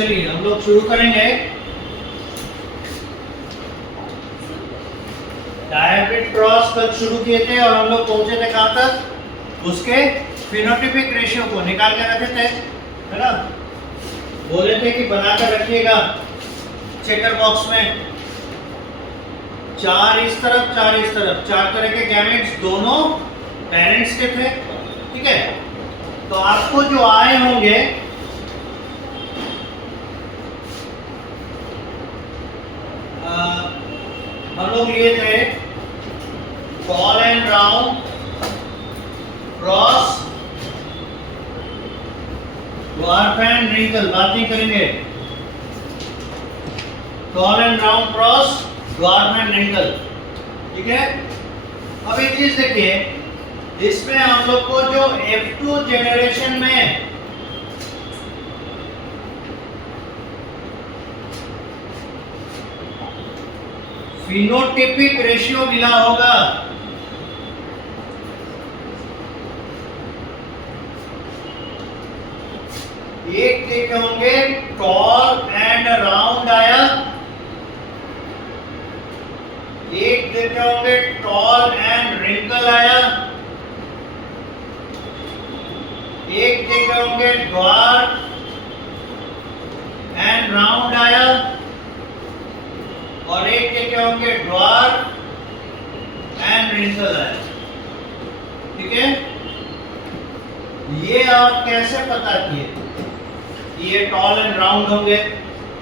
चलिए हम लोग शुरू करेंगे। डायहेब्रिड क्रॉस कल शुरू किए थे और हम लोग पहुंचे थे कहां तक? उसके फिनोटाइपिक रेशियो को निकाल के रखे थे, है ना? बोले थे कि बनाकर रखिएगा चेकर बॉक्स में, 4 इस तरफ 4 इस तरफ, 4 तरह के गैमेट्स दोनों पेरेंट्स के थे, ठीक है? तो आपको जो आए होंगे हम लोग लिए थे tall and round cross dwarf and wrinkle, बात नहीं करेंगे। Tall and round cross dwarf and wrinkle, ठीक है? अब एक चीज देखिए, इसमें हम लोग को जो F2 जेनरेशन में फिनोटाइपिक रेशियो मिला होगा, एक देखे होंगे टॉल एंड राउंड आया, एक देखे होंगे टॉल एंड रिंकल आया, एक देखे होंगे ड्वार्फ एंड राउंड आया, और एक देखे होंगे ड्वार्फ एंड रिंकल आया, ठीक है? ये आप कैसे पता किए? ये टॉल एंड राउंड होंगे,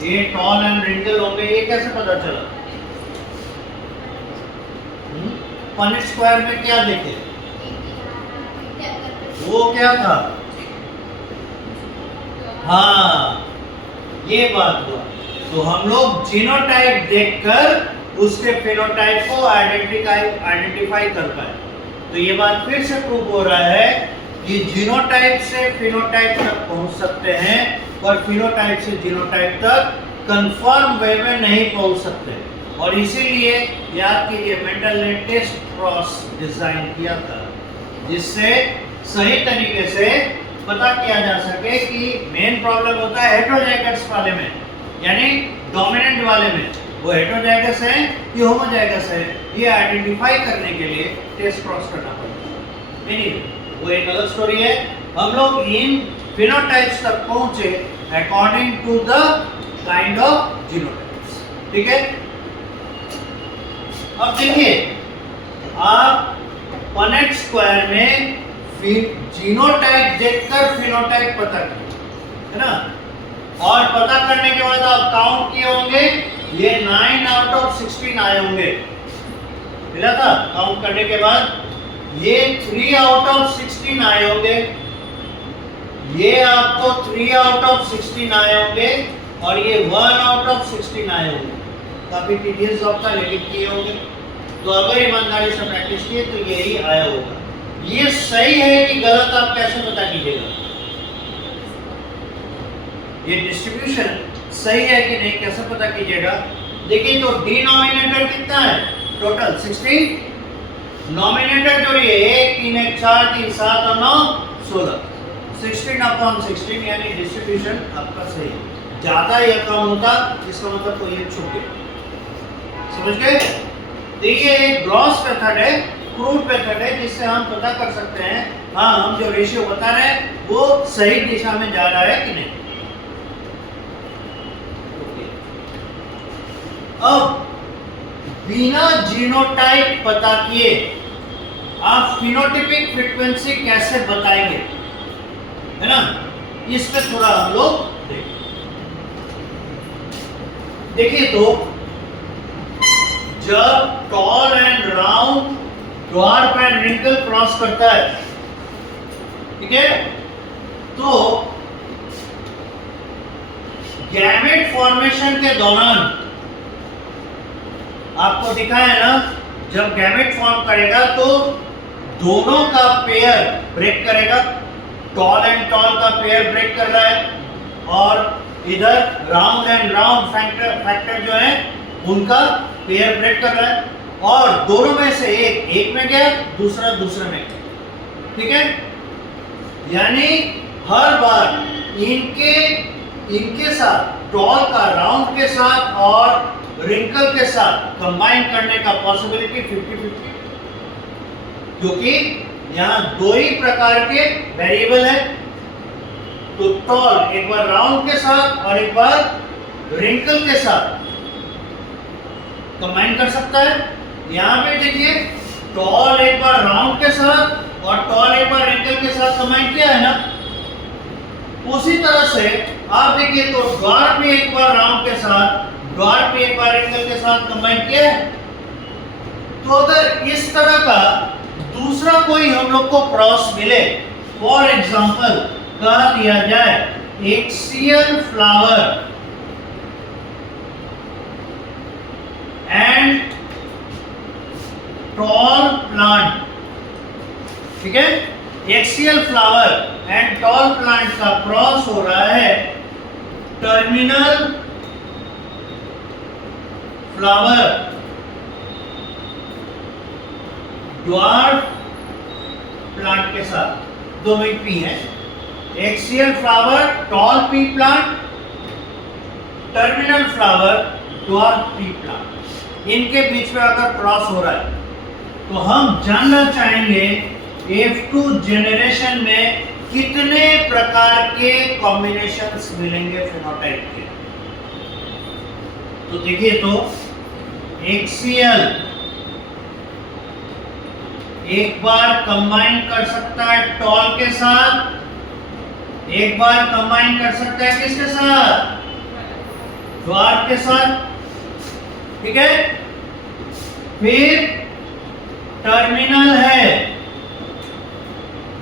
ये टॉल एंड रिंकल होंगे, ये कैसे पता चला? पनिट स्क्वायर में क्या देखे? वो क्या था? हाँ, ये बात हुआ। तो हम लोग जीनोटाइप देखकर उसके फिनोटाइप को आइडेंटिफाई कर पाए। तो ये बात फिर से प्रूव हो रहा है कि जीनोटाइप से फिनोटाइप तक पहुंच सकते हैं, पर फिनोटाइप से जीनोटाइप तक कंफर्म वे में नहीं पहुंच सकते। और इसीलिए याद कीजिए, मेंडल ने टेस्ट क्रॉस डिजाइन किया था, जिससे सही तरीके से पता किया जा सके कि मेन प्रॉब्लम होता है हेटेरोजाइगस वाले में, यानी डोमिनेंट वाले में वो हेटेरोजाइगस है कि होमोजाइगस है, ये आइडेंटिफाई करने के लिए टेस्ट क्रॉस करना पड़ता है। वो एक अलग स्टोरी है। हम लोग इन फिनोटाइप्स तक पहुंचे according to the kind of genotypes, ठीक है? अब देखिए, आप पनेट स्क्वायर में जीनोटाइप देखकर फिनोटाइप पता किया, है ना? और पता करने के बाद आप काउंट किए होंगे, ये 9 आउट ऑफ 16 आए होंगे, मिला था? काउंट करने के बाद ये 3 आउट ऑफ 16 आए होंगे, ये आपको 3 आउट ऑफ 16 आए होंगे, और ये 1 आउट ऑफ 16 आए होंगे। काफी टीडियस जॉब था, लेकिन किए होंगे। तो अगर ईमानदारी से प्रैक्टिस किए तो यही आया होगा। ये सही है कि गलत, आप कैसे पता कीजिएगा? ये डिस्ट्रीब्यूशन सही है कि नहीं, कैसे पता कीजिएगा? देखिए, तो डिनोमिनेटर कितना है? टोटल 16, नॉमिनेटर जो ये 1 3 1 4 3 7 और 9 16, 16/16, यानी डिस्ट्रीब्यूशन आपका सही है। ज्यादा या कम होता, इसका मतलब कोई एक छूट गया, समझ गए? देखिए, एक ग्रॉस मेथड है, क्रूड मेथड है, जिससे हम पता कर सकते हैं हाँ, हम जो रेशियो बता रहे हैं वो सही दिशा में जा रहा है कि नहीं। अब बिना जीनोटाइप पता किए आप फिनोटाइपिक फ्रीक्वेंसी कैसे बताएंगे, है ना? इस पे थोड़ा हम लोग देखिए। तो जब tall and round dwarf and wrinkle cross करता है, ठीक है, तो गैमेट फॉर्मेशन के दौरान आपको दिखा है ना, जब गैमेट फॉर्म करेगा तो दोनों का पेयर ब्रेक करेगा। टॉल एंड टॉल का पेयर ब्रेक कर रहा है, और इधर राउंड एंड राउंड फैक्टर जो है उनका पेयर ब्रेक कर रहा है, और दोनों में से एक में गया, दूसरा दूसरे में गया, ठीक है? यानी हर बार इनके इनके साथ टॉल का राउंड के साथ और रिंकल के साथ कंबाइन करने का पॉसिबिलिटी 50-50, क्योंकि यहाँ दो ही प्रकार के वेरिएबल है। तो टॉल एक बार राउंड के साथ और एक बार रिंकल के साथ कंबाइन कर सकता है। यहाँ पे देखिए टॉल एक बार राउंड के साथ और टॉल एक बार रिंकल के साथ कंबाइन किया है ना। उसी तरह से आप देखिए तो ड्वार्फ भी एक बार राउंड के साथ, ड्वार्फ भी एक बार रिंकल के साथ कंबाइन किया है। तो अगर इस तरह का दूसरा कोई हम लोग को क्रॉस मिले, फॉर एग्जांपल कह दिया जाए axial flower and tall plant, ठीक है, axial flower and tall plant का क्रॉस हो रहा है टर्मिनल फ्लावर ड्वार्फ प्लांट के साथ, दो में पी है। Axial flower toll P plant, terminal flower dwarf P plant, इनके बीच में अगर क्रॉस हो रहा है तो हम जानना चाहेंगे F2 जेनरेशन में कितने प्रकार के कॉम्बिनेशंस मिलेंगे फिनोटाइप के। तो देखिए तो एक्सियल एक बार कंबाइन कर सकता है टॉल के साथ, एक बार कंबाइन कर सकता है किसके साथ, ड्वार्फ के साथ, ठीक है। फिर टर्मिनल है,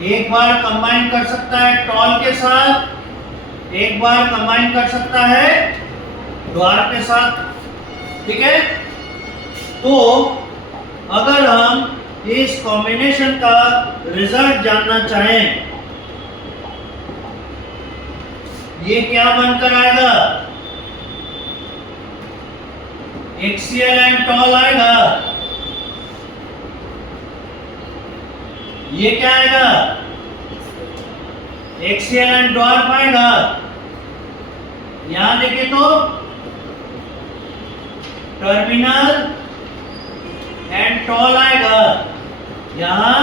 एक बार कंबाइन कर सकता है टॉल के साथ, एक बार कंबाइन कर सकता है ड्वार्फ के साथ, ठीक है। तो अगर हम इस कॉम्बिनेशन का रिजल्ट जानना चाहें, ये क्या बनकर आएगा, एक्सियल एंड टॉल आएगा, ये क्या आएगा, एक्सियल एंड ड्वार्फ आएगा। यहां देखिए तो टर्मिनल एंड टॉल आएगा, यहां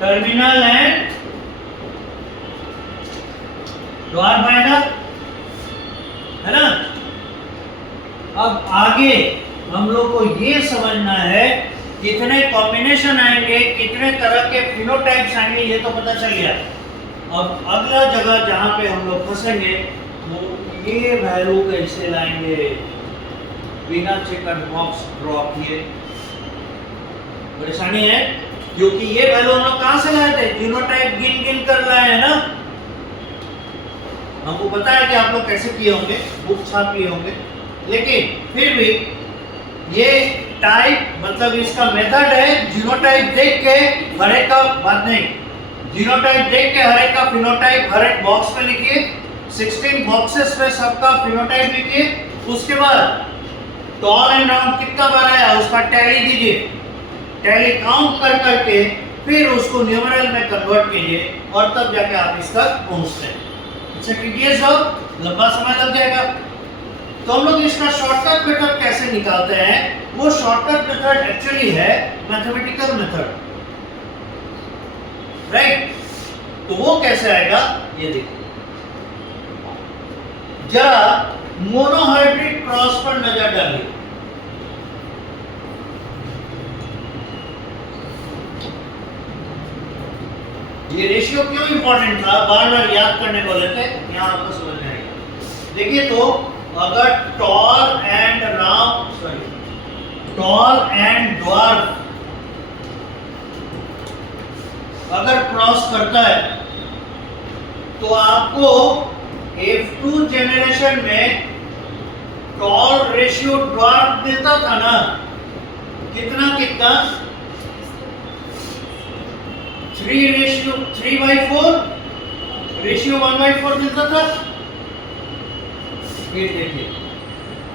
टर्मिनल एंड ड्वार्फ आएगा, है ना। अब आगे हम लोग को ये समझना है कितने कॉम्बिनेशन आएंगे, कितने तरह के फिनोटाइप्स आएंगे, ये तो पता चल गया। अब अगला जगह जहां पे हम लोग फंसेंगे वो ये वैल्यू कैसे लाएंगे बिना चेकर बॉक्स ड्रॉ किए। परेशानी है क्योंकि ये वैल्यू हम लोग कहां से लाए थे, फिनोटाइप गिन गिन कर लाए हैं ना। हमको पता है कि आप लोग कैसे किए होंगे, बुक छाप लिए होंगे, लेकिन फिर भी ये टाइप मतलब इसका मेथड है जीनोटाइप देख के हर एक का बात नहीं, जीनोटाइप देख के हर एक का फिनोटाइप हर एक बॉक्स में लिखिए, 16 बॉक्सेस में सबका फिनोटाइप लिखिए। उसके बाद टॉल एंड राउंड कितना बार आया उसका टैली दीजिए, टैली काउंट कर करके फिर उसको न्यूमेरल में कन्वर्ट कीजिए और तब जाके आप इस तक पहुंचते हैं। अच्छा टीडीएस जॉब लंबा समय लग जाएगा। तो हम लोग इसका शॉर्टकट मेथड कैसे निकालते हैं, वो शॉर्टकट मेथड एक्चुअली है मैथमेटिकल मेथड, राइट। तो वो कैसे आएगा ये देखिए, जरा मोनोहाइब्रिड क्रॉस पर नजर डालिए। ये रेशियो क्यों इंपॉर्टेंट था, बार बार याद करने बोले थे, यहां आपको समझ में आएगा। देखिए तो अगर टॉल एंड ड्वार्फ अगर क्रॉस करता है तो आपको F2 जेनरेशन में टॉल रेशियो ड्वार्फ देता था ना, कितना 3/4 रेशियो 1/4 मिलता था। फिर देखिए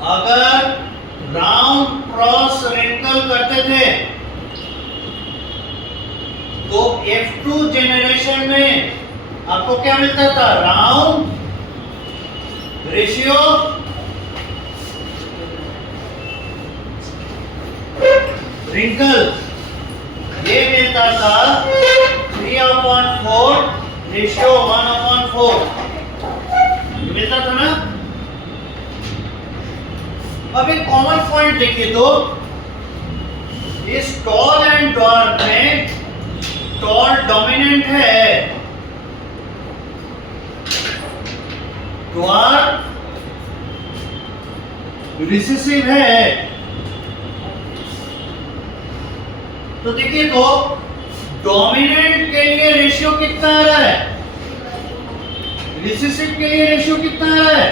अगर राउंड क्रॉस रिंकल करते थे तो F2 जेनरेशन में आपको क्या मिलता था, राउंड रेशियो रिंकल ये मिलता था 3/4 रेशियो 1/4 ये मिलता था ना। अब एक कॉमन पॉइंट देखिए तो इस टॉल एंड ड्वार्फ में टॉल डोमिनेंट है, ड्वार्फ रिसेसिव है। तो देखिए तो डोमिनेंट के लिए रेशियो कितना आ रहा है, रिसेसिव के लिए रेशियो कितना आ रहा है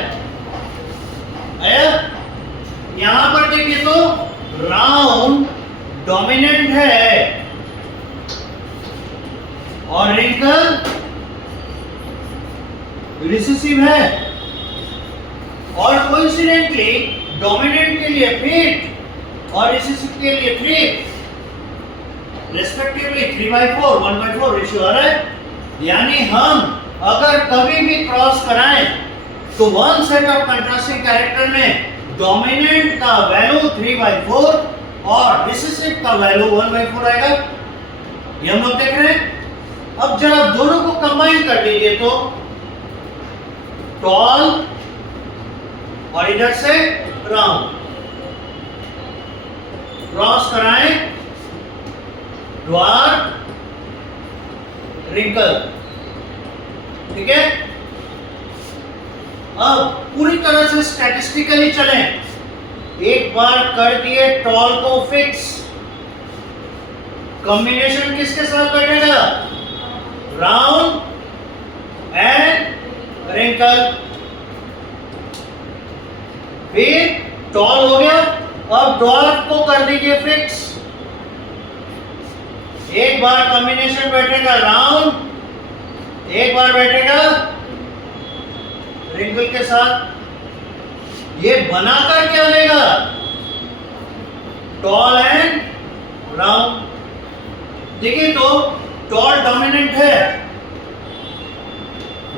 आया। यहां पर देखिए तो राउंड डोमिनेंट है और रिंकल रिसेसिव है, और कोइंसिडेंटली डोमिनेंट के लिए फिट और रिसेसिव के लिए फिट रेस्पेक्टिवली 3/4 1/4 रेशियो आ रहा है। यानी हम अगर कभी भी क्रॉस कराएं तो one set of contrasting character में डोमिनेंट का वैल्यू 3/4 और रिसेसिव का वैल्यू 1/4 आएगा। ये हम लोग देख रहे हैं। अब जरा दोनों को कंबाइन कर लीजिए तो टॉल और इधर से राउंड क्रॉस कराएं, ड्वार्फ रिंकल, ठीक है। अब पूरी तरह से स्टैटिस्टिकली चलें। एक बार कर दिए टॉल को फिक्स, कॉम्बिनेशन किसके साथ बैठेगा, राउंड एंड रिंकल। फिर टॉल हो गया, अब ड्वार्फ को कर दीजिए फिक्स। एक बार कॉम्बिनेशन बैठेगा राउंड, एक बार बैठेगा रिंकल के साथ। ये बनाकर क्या लेगा, टॉल एंड राउंड। देखिए तो टॉल डोमिनेंट है,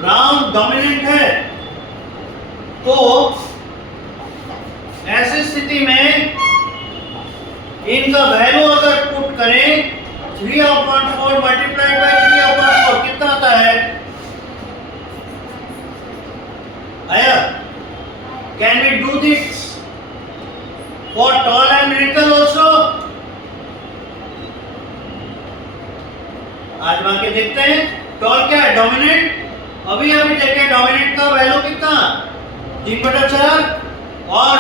राउंड डोमिनेंट है, तो ऐसी स्थिति में इनका वैल्यू अगर पुट करें 3/4 मल्टीप्लाइड बाय 3/4 कितना आता है आया। Can we do this for tall and wrinkle also. आजमा के देखते हैं। टॉल क्या है, डोमिनेंट। अभी देखें डोमिनेंट का वैल्यू कितना 3/4 और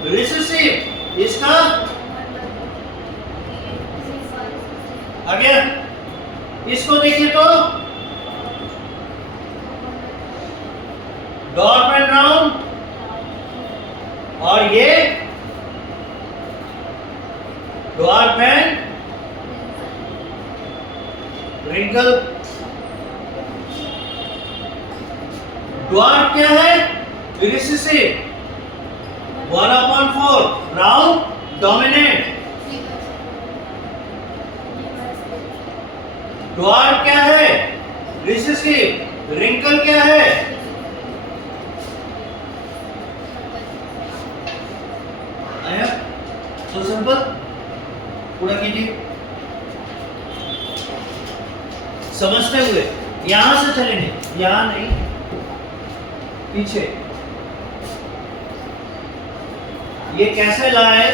रिसेसिव इसका अगेन। इसको देखिए तो ड्वार्फ एंड राउंड, और ये ड्वार्फ एंड रिंकल। ड्वार्फ क्या है, रिसेसिव 1/4, राउंड डोमिनेंट। ड्वार्फ क्या है, रिसेसिव। रिंकल क्या है, आया। सो सिंपल, पूरा कीजिए समझते हुए। यहां से चलेंगे, यहां नहीं, पीछे। ये कैसे लाए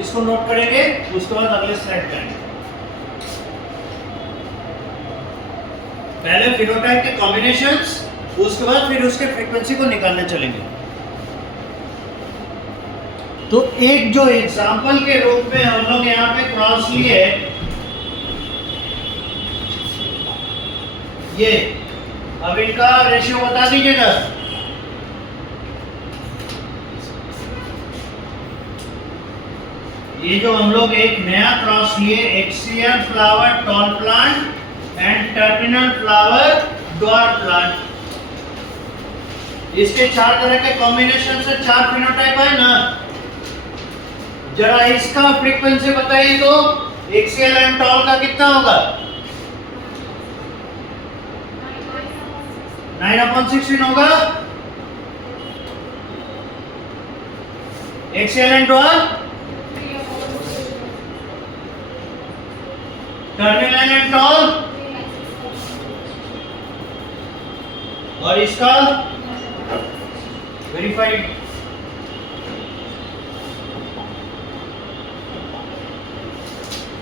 इसको नोट करेंगे, उसके बाद अगले स्लाइड करेंगे। पहले फिनोटाइप के कॉम्बिनेशंस, उसके बाद फिर उसके फ्रीक्वेंसी को निकालने चलेंगे। तो एक जो एग्जांपल के रूप में हम लोग यहाँ पे क्रॉस लिए, ये अब इनका रेशियो बता दीजिएगा। ये जो हम लोग एक नया क्रॉस लिए, axial flower tall plant and terminal flower dwarf plant, इसके 4 तरह के कॉम्बिनेशन से 4 फिनोटाइप है ना। जरा इसका फ्रीक्वेंसी बताइए तो एक्सियल एंड टॉल का कितना होगा, 9/16 होगा। एक्सीलेंट और टर्मिनल एंड टॉल, और इसका वेरीफाइड।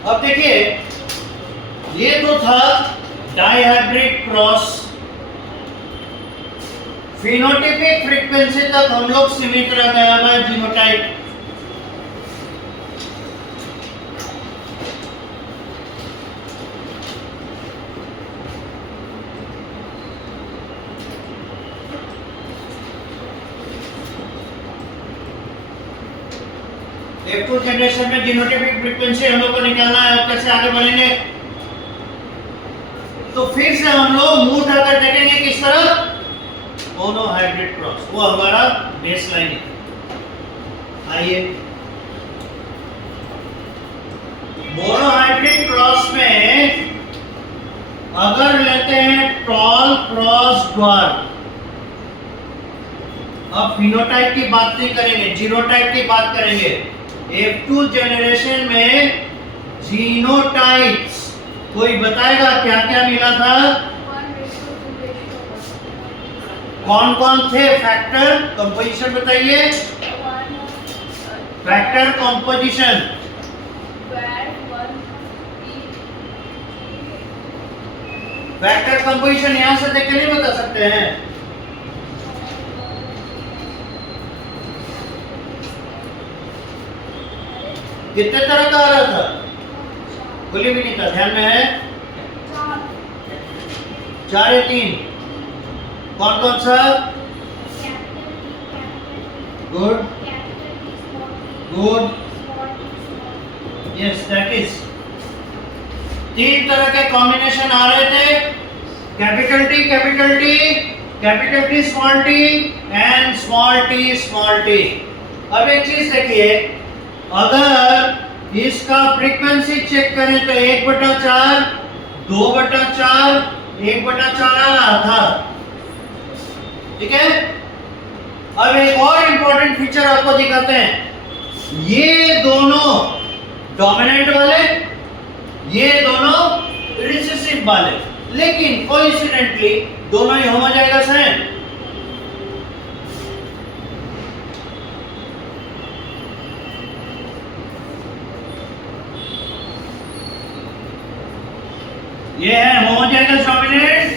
अब देखिए, ये तो था डायहाइब्रिड क्रॉस। फिनोटाइपिक फ्रीक्वेंसी तक हम लोग सीमित रह गए हमारे जीनोटाइप। F2 जनरेशन में जीनोटाइपिक फ्रीक्वेंसी हम लोग को निकालना है। अब कैसे आगे बढ़ेंगे? तो फिर से हम लोग मुंह उठाकर देखेंगे किस तरह मोनो हाइब्रिड क्रॉस, वो हमारा बेसलाइन है। आइए, मोनो हाइब्रिड क्रॉस में अगर लेते हैं टॉल क्रॉस ड्वार्फ, अब फिनोटाइप की बात नहीं करेंगे, जीनोटाइप की बात करेंगे। F2 जनरेशन में जीनोटाइप्स कोई बताएगा क्या क्या मिला था? कौन कौन थे? फैक्टर कंपोजिशन बताइए। फैक्टर कंपोजिशन, फैक्टर कंपोजिशन यहां से देख के नहीं बता सकते हैं। कितने तरह का आ रहा था? कोई भी नहीं था, ध्यान में है? 4 या 3? कौन कौन सा? Good good, yes, that is 3 तरह के कॉम्बिनेशन आ रहे थे। Capital T capital T, capital T small T and small T. अब एक चीज देखिए, अगर इसका फ्रीक्वेंसी चेक करें तो 1/4, 2/4, 1/4 आ रहा था। ठीक है? अब एक और इंपॉर्टेंट फीचर आपको दिखाते हैं। ये दोनों डोमिनेंट वाले, ये दोनों रिसेसिव वाले, लेकिन कोइंसिडेंटली दोनों ही होमोजाइगस हैं। ये है होमोजाइगस डोमिनेंट,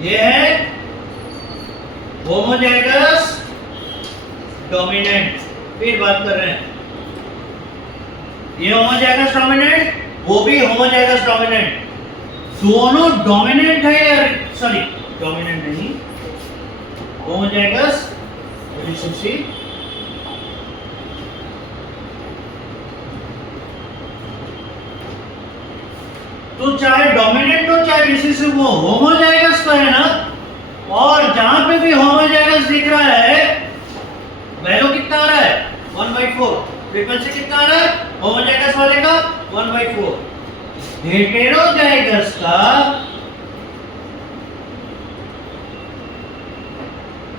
ये है होमोजाइगस डोमिनेंट। फिर बात कर रहे हैं, ये होमोजाइगस डोमिनेंट, वो भी होमोजाइगस डोमिनेंट। दोनों डोमिनेंट है या सॉरी डोमिनेंट नहीं, होमोजाइगस रिसेसिव। तो चाहे डोमिनेंट हो चाहे रिसेसिव हो, होमोजाइगस तो है ना। और जहां पे भी होमोजाइगस दिख रहा है, वैल्यू कितना आ रहा है? 1/4। फ्रीक्वेंसी कितना आ रहा है होमोजाइगस वाले का? 1/4। हेटेरोजाइगस का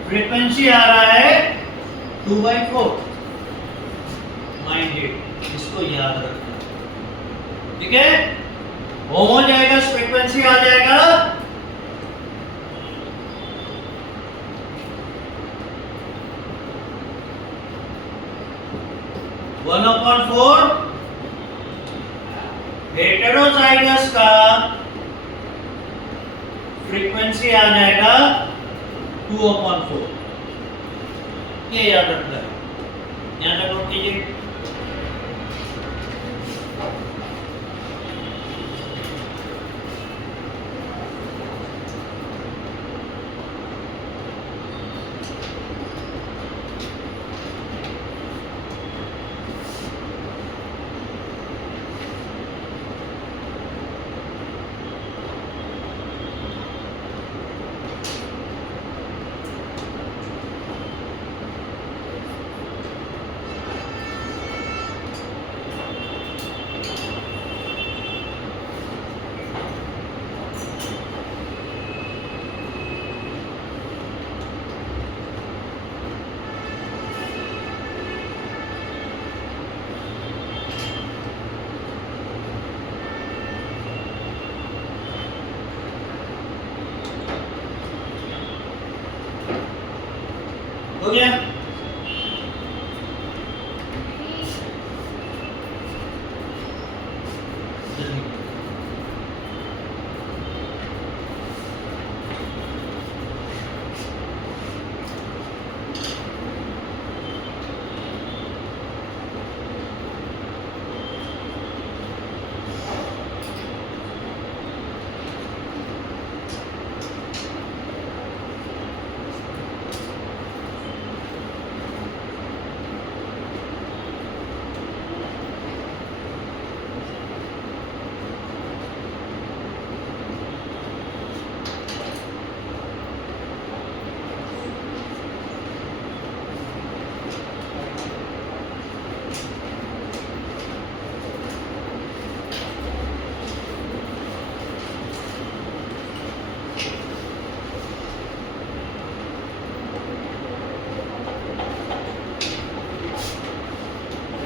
फ्रीक्वेंसी आ रहा है 2/4। माइंडेड, इसको याद रखना। ठीक है? होमोजाइगस फ्रीक्वेंसी आ जाएगा 1/4। हेटेरोजाइगस का फ्रीक्वेंसी आ जाएगा 2/4। ये याद रखना है, ध्यान रखो कीजिए।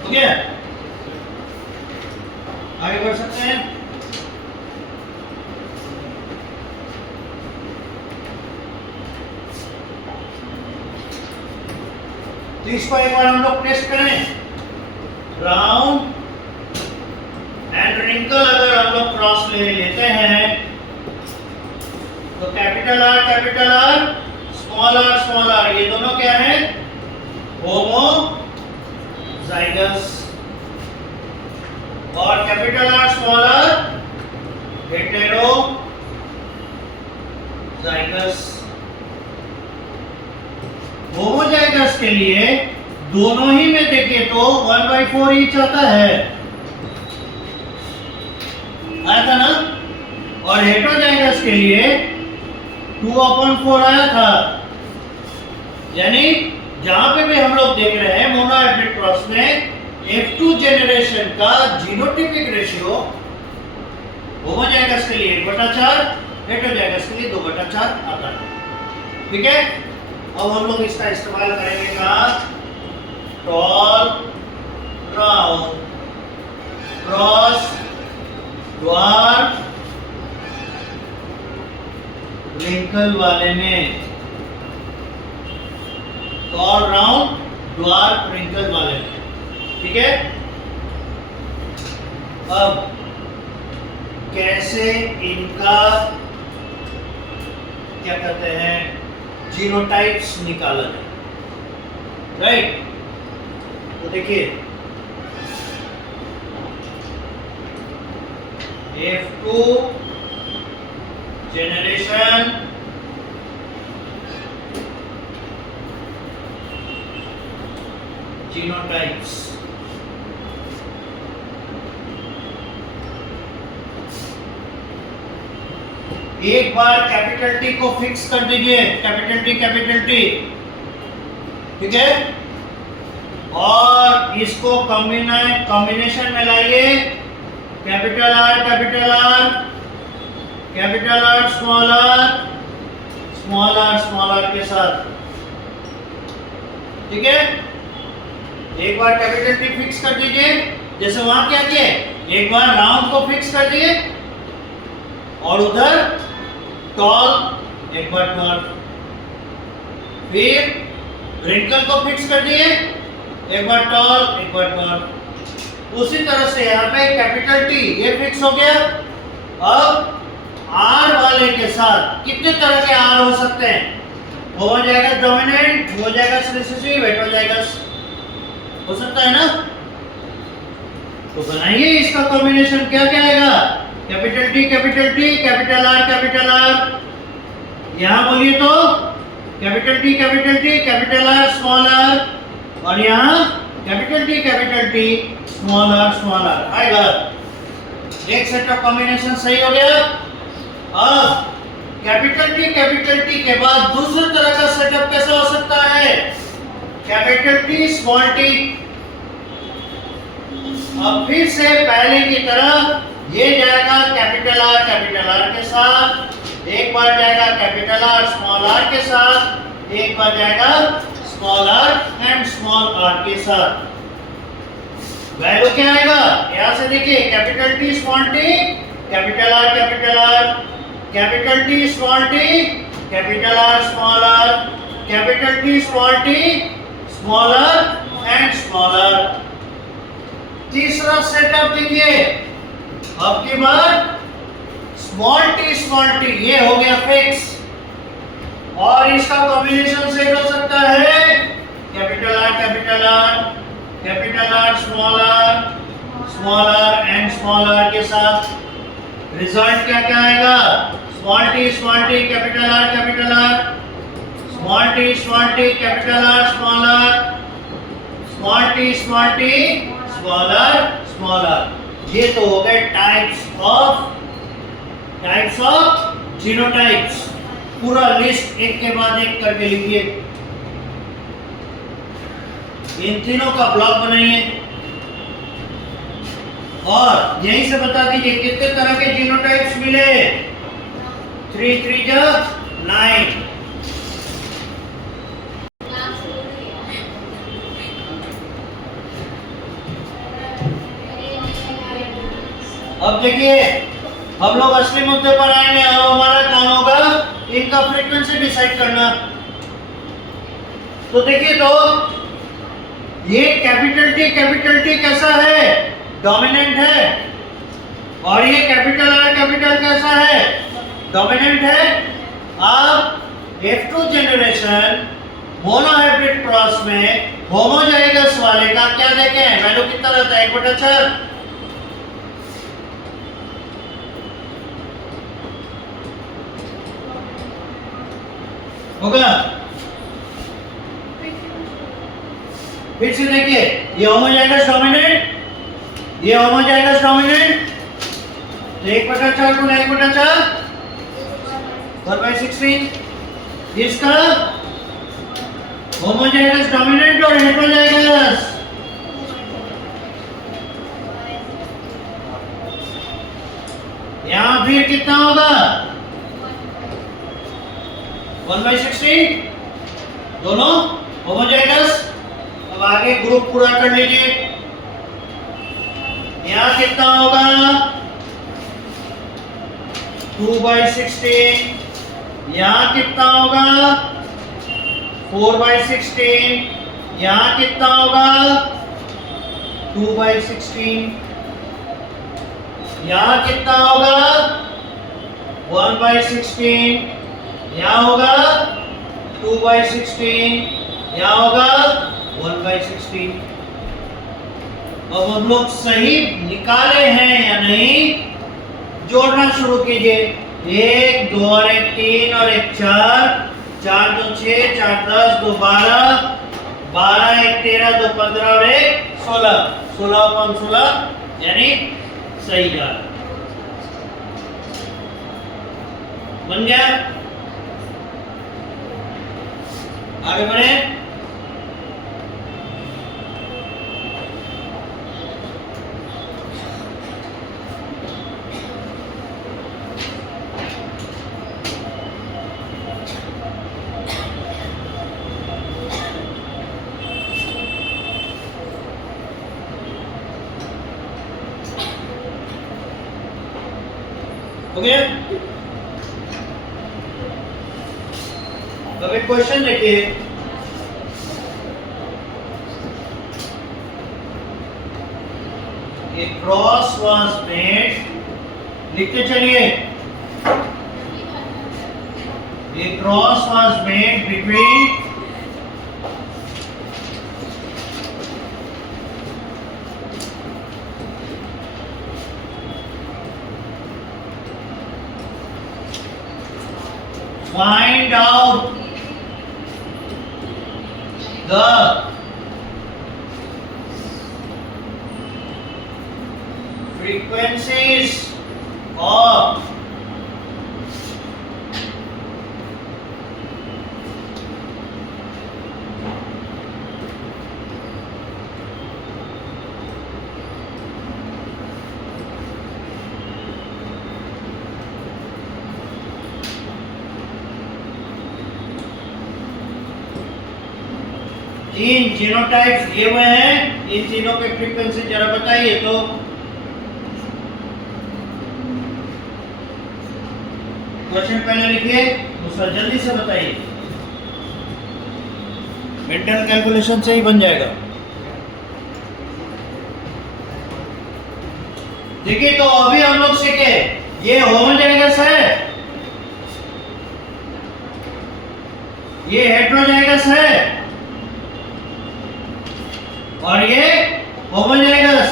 ठीक है, आगे बढ़ सकते हैं। तो इसको एक बार हम लोग टेस्ट करें। राउंड एंड रिंकल अगर हम लोग क्रॉस लेते हैं तो कैपिटल आर स्मॉल आर ये दोनों क्या है? Homozygous. और capital R small R heterozygous. Homozygous के लिए दोनों ही में देखें तो 1/4 ईच आता है, आया था ना? और हेटेरोजाइगस के लिए 2/4 आया था। यानी जहां पे भी हम लोग देख रहे हैं मोनोहाइब्रिड क्रॉस में F2 जेनरेशन का जीनोटाइपिक रेशियो होमोजाइगस के लिए 1/4, हेटेरोजाइगस के लिए 2/4 आता है। ठीक है, अब हम लोग इसका इस्तेमाल करेंगे कहाँ? Tall round cross dwarf wrinkle वाले में। टॉल राउंड ड्वार्फ रिंकल वाले में। ठीक है, अब कैसे इनका क्या कहते हैं जीनोटाइप्स निकाला जाए, राइट? तो देखिए F2 जेनरेशन जीनोटाइप्स। एक बार कैपिटल टी को फिक्स कर दीजिए, कैपिटल टी, ठीक है? और इसको कॉम्बिनेशन में लाइए, कैपिटल आर स्मॉल आर के साथ। ठीक है, एक बार कैपिटल टी फिक्स कर दीजिए, जैसे वहां क्या किए, एक बार राउंड को फिक्स कर दिए और उधर टॉल एक बार ड्वार्फ, फिर रिंकल को फिक्स कर दिए, एक बार टॉल एक बार ड्वार्फ। उसी तरह से यहाँ पे कैपिटल टी ये फिक्स हो गया। अब आर वाले के साथ कितने तरह के आर हो सकते हैं? हो जाएगा डोमिनेंट, हो जाएगा रिसेसिव, हेटेरोजाइगस, हो सकता है ना? तो बनाइए इसका कॉम्बिनेशन, क्या क्या आएगा? Capital T capital R. यहाँ बोलिए तो capital T capital R small R, और यहाँ कैपिटल टी स्मॉल आर आएगा। एक सेट ऑफ कॉम्बिनेशन सही हो गया। अब कैपिटल टी के बाद दूसरे तरह का सेटअप कैसा हो सकता है? Capital T small T. अब फिर से पहले की तरह ये जाएगा कैपिटल आर के साथ, एक बार जाएगा कैपिटल आर स्मॉल आर के साथ, एक बार जाएगा small R and small R के साथ। वैल्यू क्या आएगा? यहां से देखिए, capital T small T, capital R capital T small T, capital R small R, capital T small T, small R and small R. तीसरा सेटअप देखिए, अब की बार स्मॉल टी ये हो गया फिक्स, और इसका कॉम्बिनेशन सेट हो सकता है capital R capital R, capital R small R and small R के साथ। रिजल्ट क्या क्या आएगा? Small T capital R, small T capital R, small T small R. ये तो हो गए टाइप्स ऑफ जीनोटाइप्स। पूरा लिस्ट एक के बाद एक करके लिखिए, इन तीनों का ब्लॉक बनाइए और यहीं से बता दीजिए कितने तरह के जीनोटाइप्स मिले। 3 3 जा 9। अब देखिए हम लोग असली मुद्दे पर आएंगे। अब हमारा काम होगा इनका फ्रीक्वेंसी डिसाइड करना। तो देखिए तो ये कैपिटल टी कैसा है? डोमिनेंट है। और ये कैपिटल कैसा है? डोमिनेंट है। अब F2 जनरेशन मोनोहाइब्रिड क्रॉस में होमोजाइगस वाले का क्या देखें? वैल्यू कितना रहता है? 1/4 होगा। फिर से देखिए ये होमोजाइगस डोमिनेंट, ये होमोजाइगस डोमिनेंट, तो 1/4 गुना 1/4 1/16। इसका होमोजाइगस डोमिनेंट और हेटेरोजाइगस, यहां फिर कितना होगा? 1/16 दोनों होमोजाइगस। अब आगे ग्रुप पूरा कर लीजिए। यहां कितना होगा? 2/16। यहां कितना होगा? 4/16। यहां कितना होगा? 2/16। यहां कितना होगा? 1/16। यहाँ होगा 2/16, यहाँ होगा 1/16। अब हम लोग सही निकाले हैं या नहीं, जोड़ना शुरू कीजिए। 1 2 और 1 3 और 1 4, 4 2 6, 4 10, 2 12, 12 1 13, 2 15 और 1 16, 16 और 16 यानी सही जा बन गया। आगे बढ़े। हो गया। अब एक क्वेश्चन देखिए। A cross was made, लिखते चलिए। A cross was made between find out the frequencies of तीन जीनोटाइप्स दिए हुए हैं, इन तीनों के फ्रीक्वेंसी जरा बताइए। तो क्वेश्चन पहले लिखिए, दूसरा जल्दी से बताइए, मेंटल कैलकुलेशन से ही बन जाएगा। देखिए तो अभी हम लोग सीखे ये होमोजेगस है, ये हेट्रोजाइगस है और ये होमोजाइगस।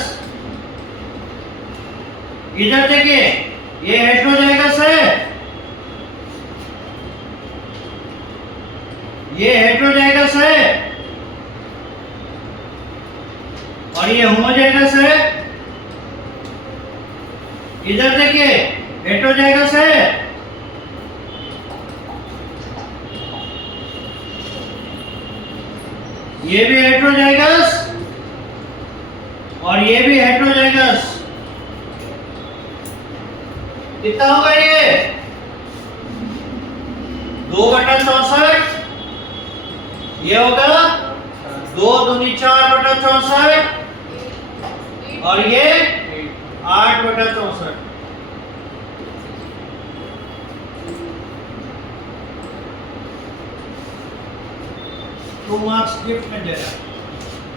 इधर देखिए ये हेट्रोजाइगस है, ये हेट्रोजाइगस है और ये होमोजाइगस है। इधर देखिए हेट्रोजाइगस है, ये भी हेट्रोजाइगस और ये भी हेट्रोजाइगस। कितना होगा ये 2/64, ये होगा 2 दूनी 4/64 और ये 8/64। 2 मार्क्स गिफ्ट में दे रहा है,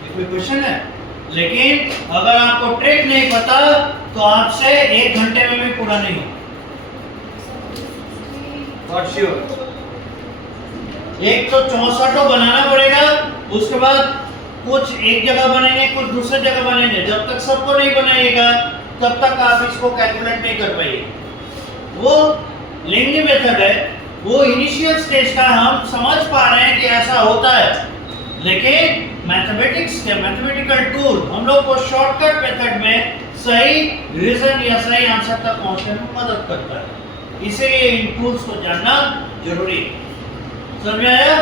ये कोई क्वेश्चन है। लेकिन अगर आपको ट्रिक नहीं पता तो आपसे 1 घंटे में भी पूरा नहीं होगा फॉर श्योर। एक तो 64 बनाना पड़ेगा, उसके बाद कुछ एक जगह बनेंगे, कुछ दूसरे जगह बनेंगे। जब तक सबको नहीं बनाइएगा तब तक आप इसको कैलकुलेट नहीं कर पाइए। वो लिंगी मेथड है, वो इनिशियल स्टेज का हम समझ पा रहे हैं कि ऐसा होता है, लेकिन मैथमेटिक्स के मैथमेटिकल टूल हम लोग को शॉर्टकट मेथड में सही रीजन या सही आंसर तक पहुंचने में मदद करता है। इसीलिए इन टूल्स को जानना जरूरी है। समझ में आया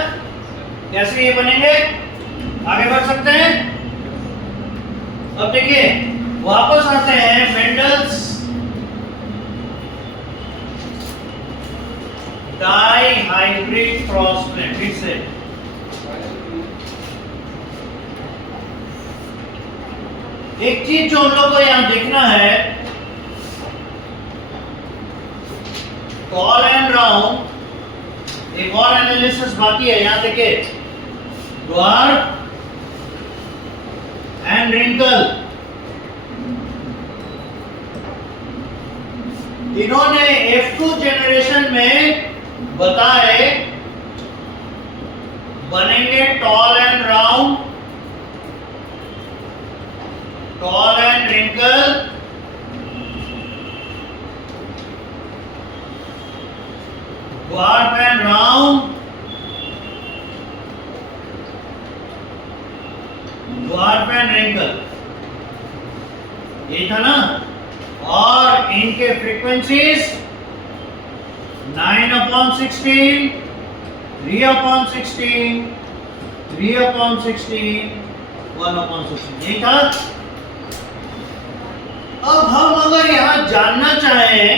कैसे ये बनेंगे? आगे बढ़ सकते हैं। अब देखिए वापस आते हैं मेंडल्स डाइहाइब्रिड क्रॉस में। फिर से एक चीज जो हम लोग को यहां देखना है, टॉल एंड राउंड, एक और एनालिसिस बाकी है। यहां देखिए ड्वार्फ एंड रिंकल, इन्होंने F2 जनरेशन में बताए बनेंगे tall and round, tall and wrinkle, dwarf and round, dwarf and wrinkle, ये था ना। और इनके फ्रीक्वेंसीज 9/16, 3/16, 3/16, 1/16, यही था। अब हम अगर यहां जानना चाहें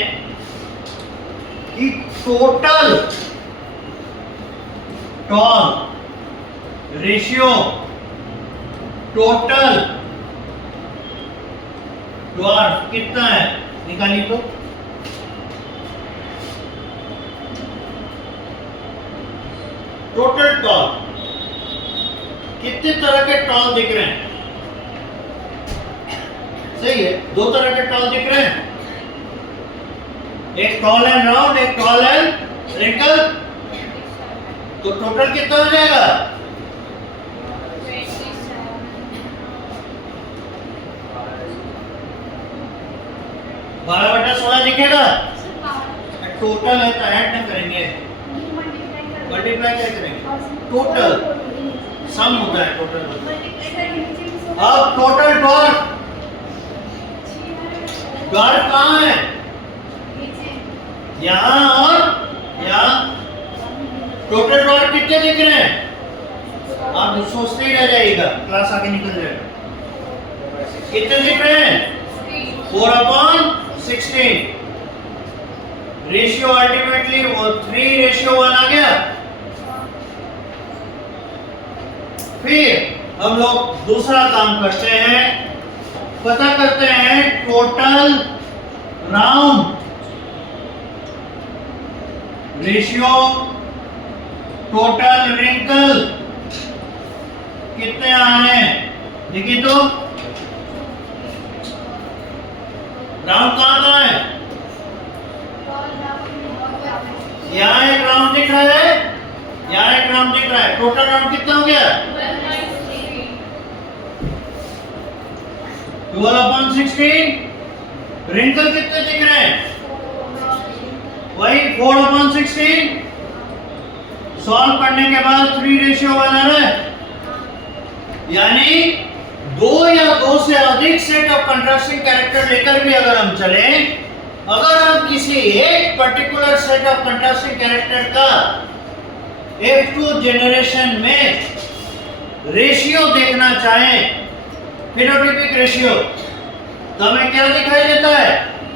कि total tall ratio, total dwarf कितना है, निकालिए तो। टोटल टॉल कितने तरह के टॉल दिख रहे हैं? सही है, 2 तरह के टॉल दिख रहे हैं, एक टॉल एंड राउंड, एक टॉल एंड रिंकल। तो टोटल कितना हो जाएगा? 12/16 दिखेगा। टोटल है तो ऐड न करेंगे, मल्टीप्लाई क्या करेंगे? टोटल सम होता है टोटल। अब टोटल ड्वार्फ, ड्वार्फ कहाँ है? यहाँ और यहाँ। टोटल ड्वार्फ कितने दिख रहे हैं? आप सोचते ही रह जाइएगा, क्लास आगे निकल जाएगा। कितने दिख रहे हैं? 4/16। रेशियो अल्टीमेटली वो 3:1 आ गया। फिर हम लोग दूसरा काम करते हैं, पता करते हैं total round ratio, total wrinkle कितने आ रहे हैं? देखिए तो राउंड कहाँ है? यहाँ एक राउंड दिख रहा है, यहाँ एक राउंड दिख रहा है। टोटल राउंड कितना हो गया? 12/16। रिंकल कितने दिख रहे हैं? वही 4/16। सॉल्व करने के बाद 3:1 आ रहा है, यानी 2 या 2 से अधिक सेट ऑफ कंट्रास्टिंग कैरेक्टर लेकर भी अगर हम चले, अगर हम किसी एक particular set of contrasting character का F2 जनरेशन में रेशियो देखना चाहें, फिनोटाइपिक रेशियो, तो हमें क्या दिखाई देता है?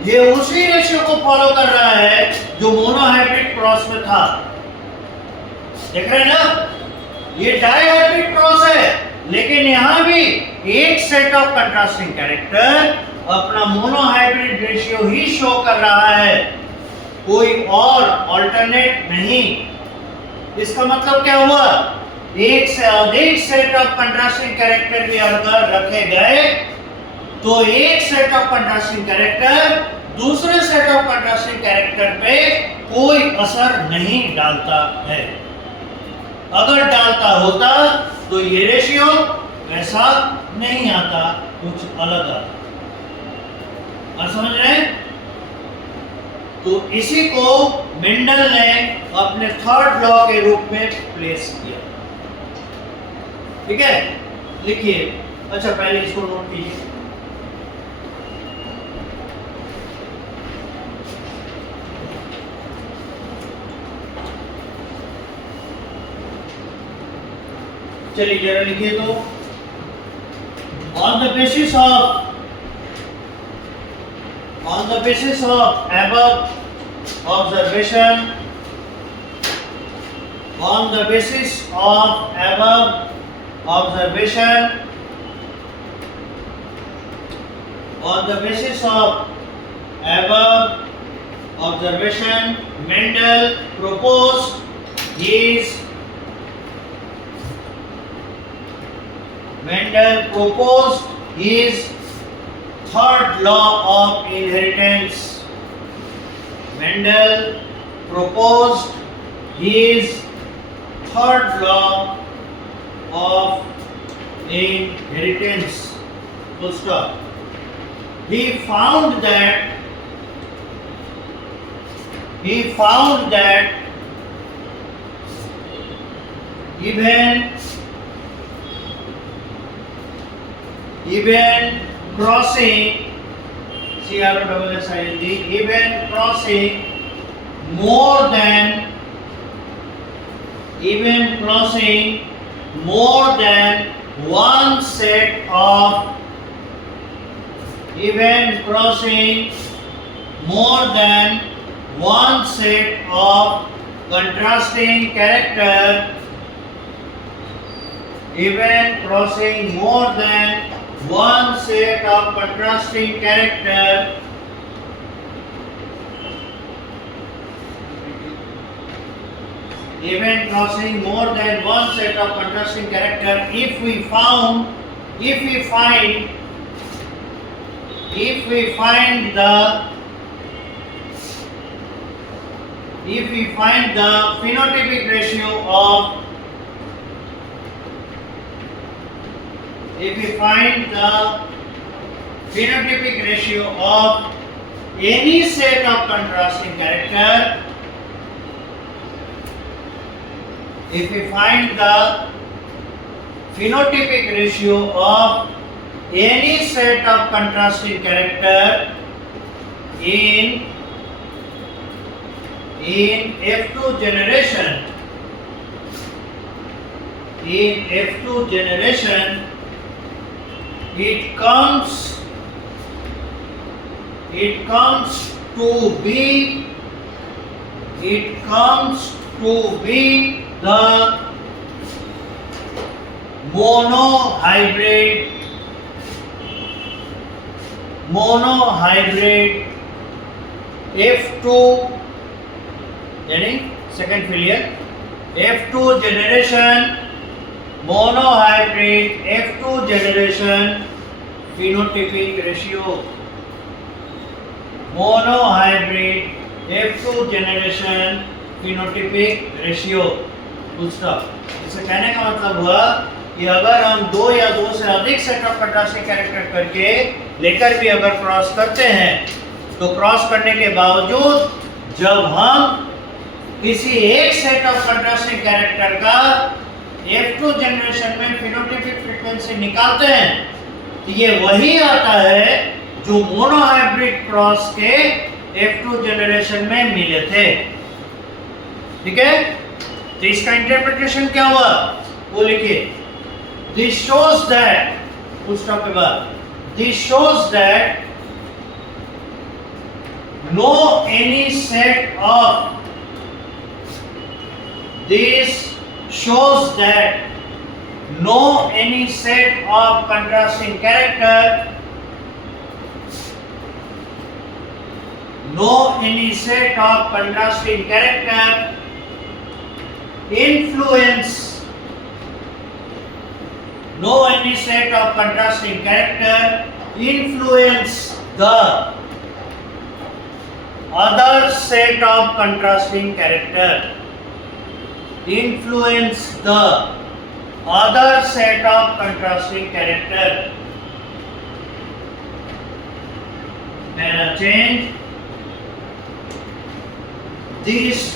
ये उसी रेशियो को फॉलो कर रहा है जो मोनोहाइब्रिड क्रॉस में था। देख रहे हैं ना? ये डाइहाइब्रिड क्रॉस है, लेकिन यहां भी एक सेट ऑफ कंट्रास्टिंग कैरेक्टर अपना मोनोहाइब्रिड रेशियो ही शो कर रहा है, कोई और अल्टरनेट नहीं। इसका मतलब क्या हुआ? एक से अधिक सेट ऑफ कंट्रास्टिंग कैरेक्टर भी अगर रखे गए तो एक सेट ऑफ कंट्रास्टिंग कैरेक्टर दूसरे सेट ऑफ कंट्रास्टिंग कैरेक्टर पे कोई असर नहीं डालता है। अगर डालता होता तो ये रेशियो ऐसा नहीं आता, कुछ अलग आता। और समझ रहे हैं? तो इसी को मेंडल ने अपने थर्ड लॉ के रूप में प्लेस किया। ठीक है, लिखिए। अच्छा, पहले इसको नोट कीजिए। चलिए जरा लिखिए तो, on the basis of above observation, on the basis of above observation, on the basis of above observation, Mendel proposed his third law of inheritance. Mendel proposed his third law of inheritance. Full stop. He found that even crossing, CROSSING, even crossing more than one set of contrasting character, even crossing more than one set of contrasting character, even crossing more than one set of contrasting character, if we find the phenotypic ratio of any set of contrasting character, if we find the phenotypic ratio of any set of contrasting character in F2 generation, it comes to be the monohybrid F2, यानी second filial F2 generation, monohybrid F2 generation phenotypic ratio. Monohybrid F2 generation phenotypic ratio. Full stop. इसे कहने का मतलब हुआ कि अगर हम दो या दो से अधिक सेट ऑफ कंट्रास्टिंग कैरेक्टर करके लेकर भी अगर क्रॉस करते हैं तो क्रॉस करने के बावजूद जब हम किसी एक सेट ऑफ कंट्रास्टिंग कैरेक्टर का F2 जनरेशन में फिनोटाइपिक फ्रीक्वेंसी निकालते हैं तो ये वही आता है जो मोनोहाइब्रिड क्रॉस के F2 जनरेशन में मिले थे। ठीक है, तो इसका इंटरप्रिटेशन क्या हुआ वो लिखिए। This shows that, full stop के बाद, this shows that no any set of, this shows that no any set of contrasting character, no any set of contrasting character influence, no any set of contrasting character influence the other set of contrasting character, influence the other set of contrasting character. Para change. This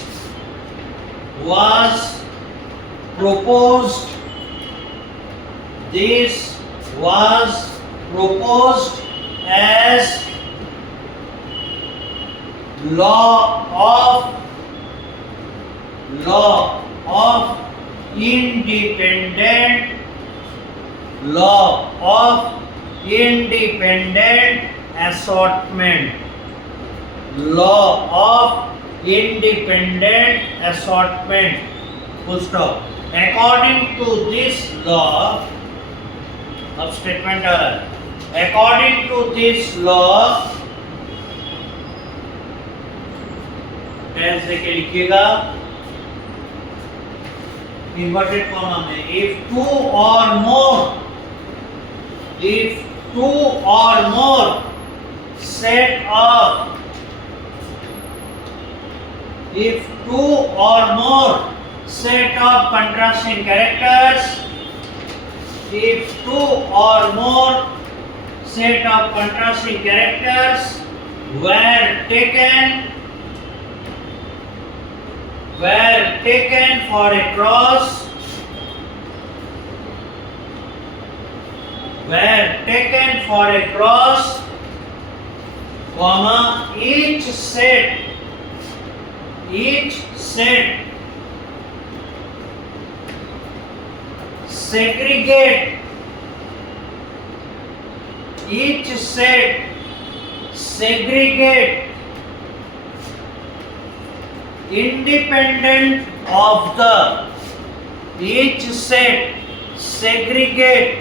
was proposed. This was proposed as law of independent, law of independent assortment, law of independent assortment, full stop. According to this law, अब statement आ रहा है, according to this law, tense देके लिखिएगा inverted comma में, if two or more set of, if two or more set of contrasting characters, if two or more set of contrasting characters were taken for a cross, comma, each set segregate, each set segregate independent of the, each set segregate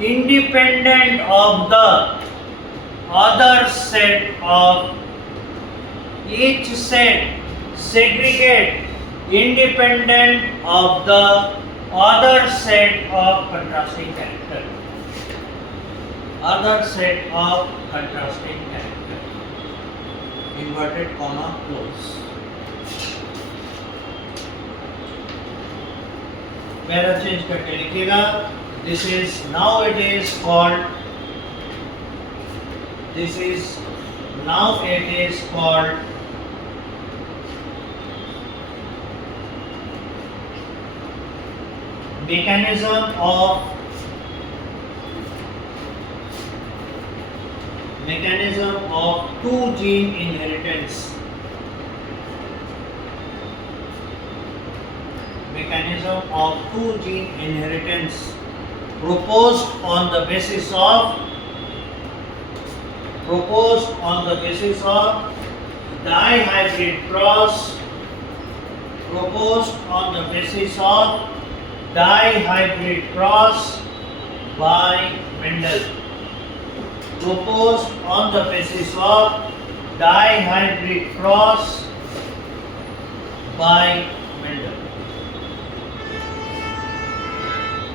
independent of the other set of, each set segregate independent of the other set of contrasting character, other set of contrasting character, inverted comma close. Para change करके लिखिएगा, this is nowadays called mechanism of two gene inheritance. Mechanism of two gene inheritance proposed on the basis of dihybrid cross, proposed on the basis of dihybrid cross by Mendel, proposed on the basis of dihybrid cross by Mendel.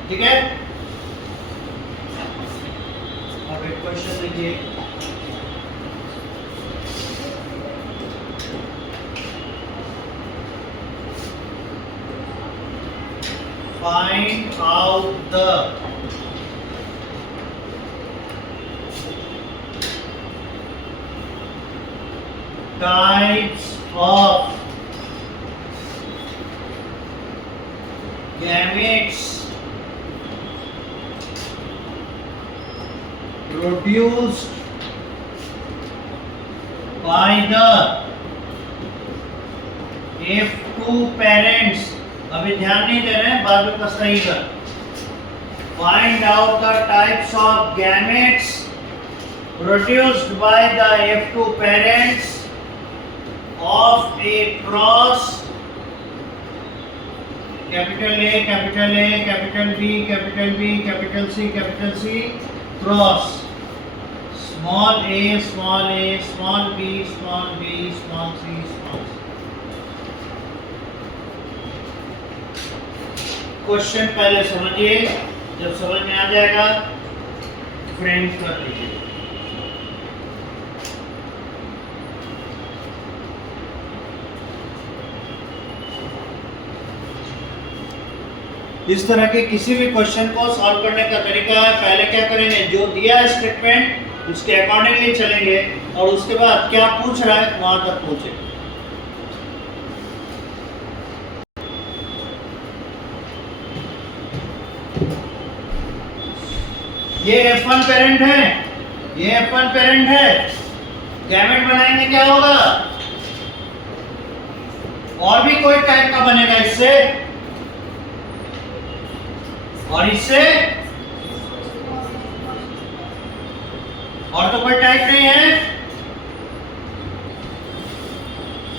ठीक है, अब एक question देखिए। find out the types of gametes produced by the F2 parents. अभी ध्यान नहीं दे रहे हैं, बाद में बस सही कर. Find out the types of gametes produced by the F2 parents of a cross capital A, capital A, capital B, capital B, capital C, capital C, cross small a, small a, small b, small b, small c, small c. Question पहले समझिए, जब समझ में आ जाएगा frame कर लीजिए. इस तरह के किसी भी क्वेश्चन को सॉल्व करने का तरीका है, पहले क्या करेंगे, जो दिया है स्टेटमेंट उसके अकॉर्डिंगली चलेंगे और उसके बाद क्या पूछ रहा है वहां तक पहुंचे. ये F1 पेरेंट है, ये F1 पेरेंट है. गैमेट बनाएंगे क्या होगा, और भी कोई टाइप का बनेगा इससे और इससे, और तो कोई टाइप नहीं है.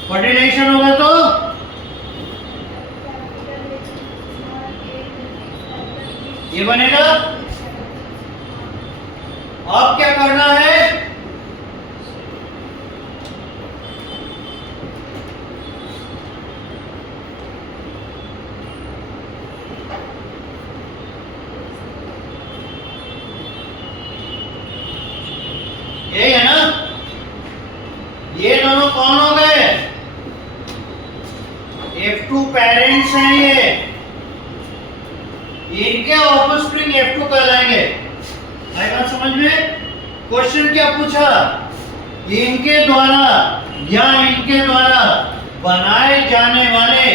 फर्टिलाइजेशन होगा तो ये बनेगा. अब क्या करना है, यही है ना. ये दोनों कौन हो गए, F2 पेरेंट्स हैं. ये इनके ऑफस्प्रिंग F2 कहलाएंगे. आई बात समझ में. क्वेश्चन क्या पूछा, इनके द्वारा या इनके द्वारा बनाए जाने वाले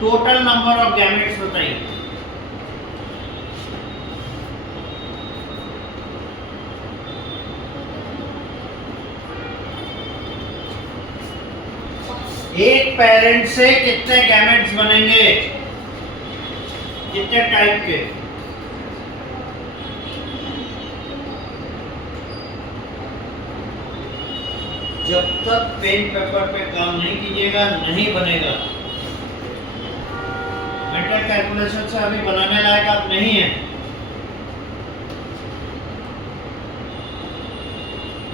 टोटल नंबर ऑफ गैमेट्स बताइए. एक पेरेंट से कितने गैमेट्स बनेंगे, कितने टाइप के. जब तक पेन पेपर पे काम नहीं कीजिएगा नहीं बनेगा. मेंटल कैलकुलेशन से अभी बनाने लायक आप नहीं है.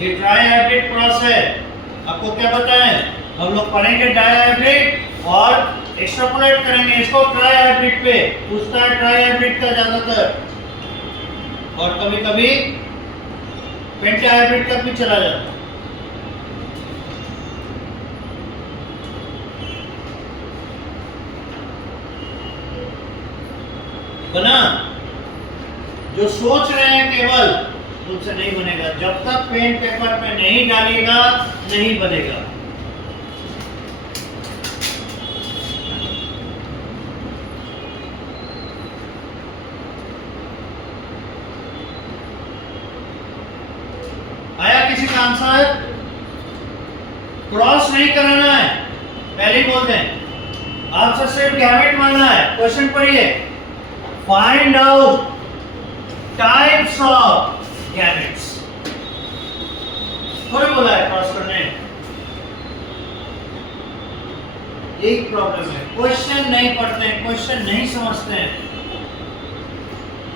ये ट्राई हाइब्रिड क्रॉस है. आपको क्या बताएं, हम लोग पढ़ेंगे डाई हाइब्रिड और एक्सट्रापोलेट करेंगे इसको ट्राई हाइब्रिड पे. पूछता है ट्राई हाइब्रिड का ज्यादातर, और कभी कभी पेंटा हाइब्रिड तक भी चला जाता है. बना, जो सोच रहे हैं केवल उनसे नहीं बनेगा. जब तक पेन पेपर पे नहीं डालिएगा नहीं बनेगा. आया किसी का आंसर. क्रॉस नहीं कराना है, पहले ही बोल दें. आपसे सिर्फ गैमेट मांगना है. क्वेश्चन पढ़िए. Find out types of gametes. थोड़ी बोला है क्रॉस करने. यही प्रॉब्लम है, क्वेश्चन नहीं पढ़ते हैं, क्वेश्चन नहीं समझते हैं.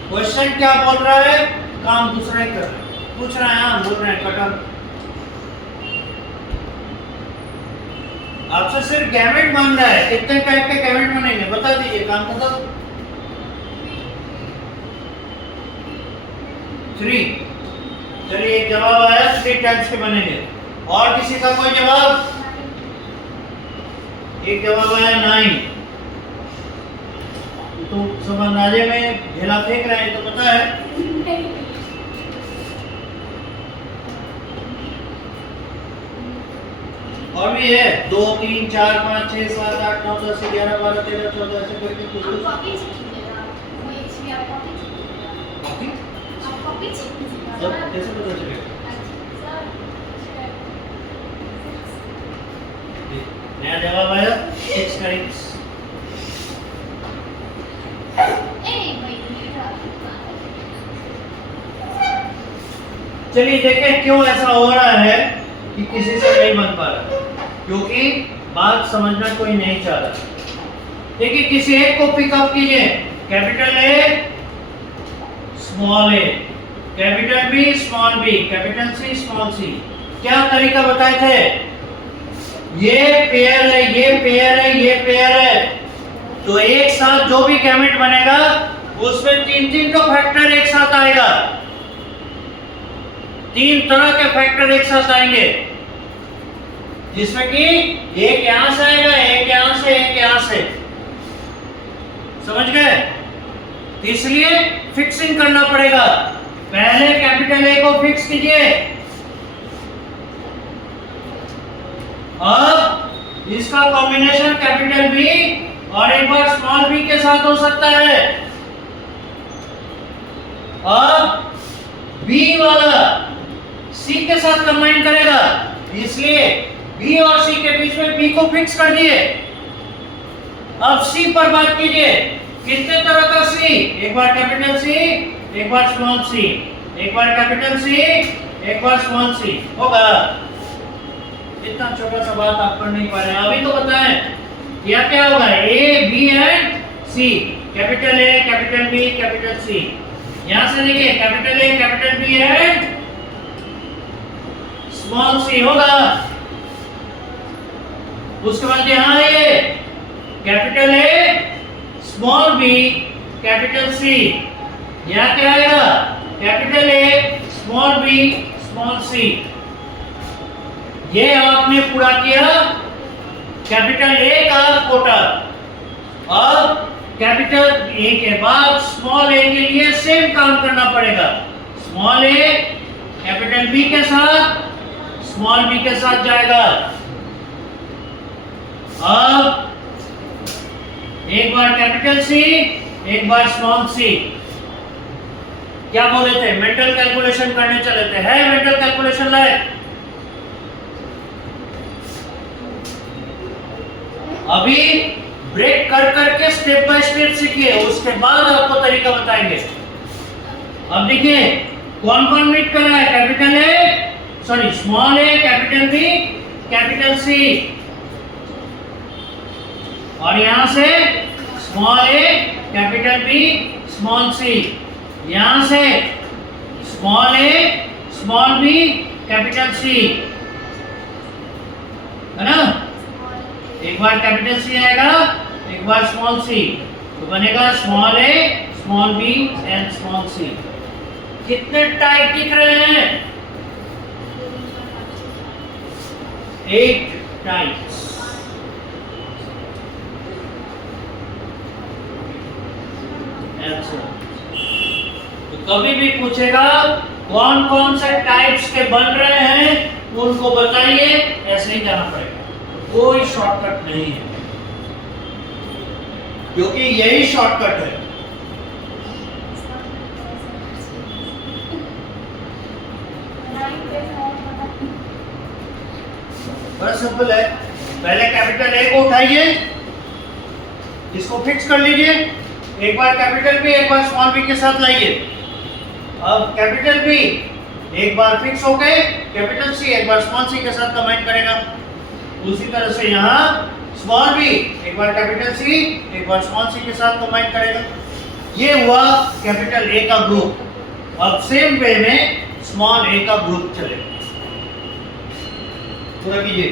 क्वेश्चन क्या बोल रहा है, काम दूसरा ही कर रहे हैं. पूछ रहे हैं, हाँ बोल रहे हैं कटर. आपसे सिर्फ गैमेट मांग रहा है. कितने टाइप के गैमेट बनेंगे बता दीजिए, काम खत्म. 3. चलिए एक जवाब आया, 3 टाइप्स के बनेंगे. और किसी का कोई जवाब, एक जवाब आया 9. तो सब अंदाजे में ढेला फेंक रहे हैं तो पता है। और भी है 2 3 4 5 6 7 8 9 10 11 12 13 14 ऐसे करके कुछ कुछ कॉपी छीनिएगा, वो एक्चुअली आप कॉपी छीनिएगा, बाकी आप कॉपी छीनिएगा। सब कैसे पता चलेगा? नया जवाब आया 6 टाइम्स। चलिए देखें क्यों ऐसा हो रहा है कि किसी से नहीं बन पा रहा, क्योंकि बात समझना कोई नहीं चाह रहा। देखिए किसी एक को पिकअप कीजिए, capital A small A, capital B small B, capital C small C. क्या तरीका बताए थे? ये पेयर है, ये पेयर है, ये पेयर है, तो एक साथ जो भी गैमेट बनेगा उसमें 3 का फैक्टर एक साथ आएगा, 3 तरह के फैक्टर एक साथ आएंगे, जिसमें कि एक यहां से आएगा, एक यहां से, एक यहां से। समझ गए? इसलिए फिक्सिंग करना पड़ेगा। पहले कैपिटल ए को फिक्स कीजिए, अब इसका कॉम्बिनेशन कैपिटल बी और एक बार स्मॉल बी के साथ हो सकता है। अब बी वाला सी के साथ कंबाइन करेगा, इसलिए बी और सी के बीच में बी को फिक्स कर दिए। अब सी पर बात कीजिए, कितने तरह का सी? एक बार कैपिटल सी, एक बार स्मॉल सी, एक बार कैपिटल सी, एक बार स्मॉल सी। होगा? इतना छोटा सा बात आप कर नहीं पा रहे हैं, अभी तो बताएं या क्या होगा? A B and C, capital A capital B capital C. यहां से देखिए capital A capital B and small C होगा। उसके बाद यहां है ये capital A small B capital C, यहां क्या आएगा? Capital A small B small C. ये आपने पूरा किया कैपिटल ए का कोटा। अब कैपिटल ए के बाद स्मॉल ए के लिए सेम काम करना पड़ेगा। स्मॉल ए कैपिटल बी के साथ, स्मॉल बी के साथ जाएगा। अब एक बार कैपिटल सी, एक बार स्मॉल सी। क्या बोले थे? मेंटल कैलकुलेशन करने चले थे। है मेंटल कैलकुलेशन लायक? अभी ब्रेक कर करके स्टेप बाय स्टेप सीखिए, उसके बाद आपको तरीका बताएंगे। अब देखिए कौन कौन मीट कर रहा है? Capital A sorry small A capital B capital C, और यहां से small A capital B small C, यहां से small A small B capital C, है ना? एक बार कैपिटल सी आएगा, एक बार स्मॉल सी, तो बनेगा small A small B and small C. कितने टाइप दिख रहे हैं? 8 टाइप्स। तो कभी भी पूछेगा कौन कौन से टाइप्स के बन रहे हैं उनको बताइए, ऐसे ही जाना पड़ेगा, कोई शॉर्टकट नहीं है, क्योंकि यही शॉर्टकट है। बड़ा सिंपल है। पहले कैपिटल ए को उठाइए, इसको फिक्स कर लीजिए, एक बार कैपिटल बी एक बार स्मॉल बी के साथ लाइए। अब कैपिटल बी एक बार फिक्स हो गए, कैपिटल सी एक बार स्मॉल सी के साथ कंबाइन करेगा। उसी तरह से यहाँ स्मॉल बी एक बार कैपिटल सी एक बार स्मॉल सी के साथ कंबाइन करेगा। ये हुआ कैपिटल ए का ग्रुप। अब सेम वे में स्मॉल ए का ग्रुप चलेगा। पूरा कीजिए।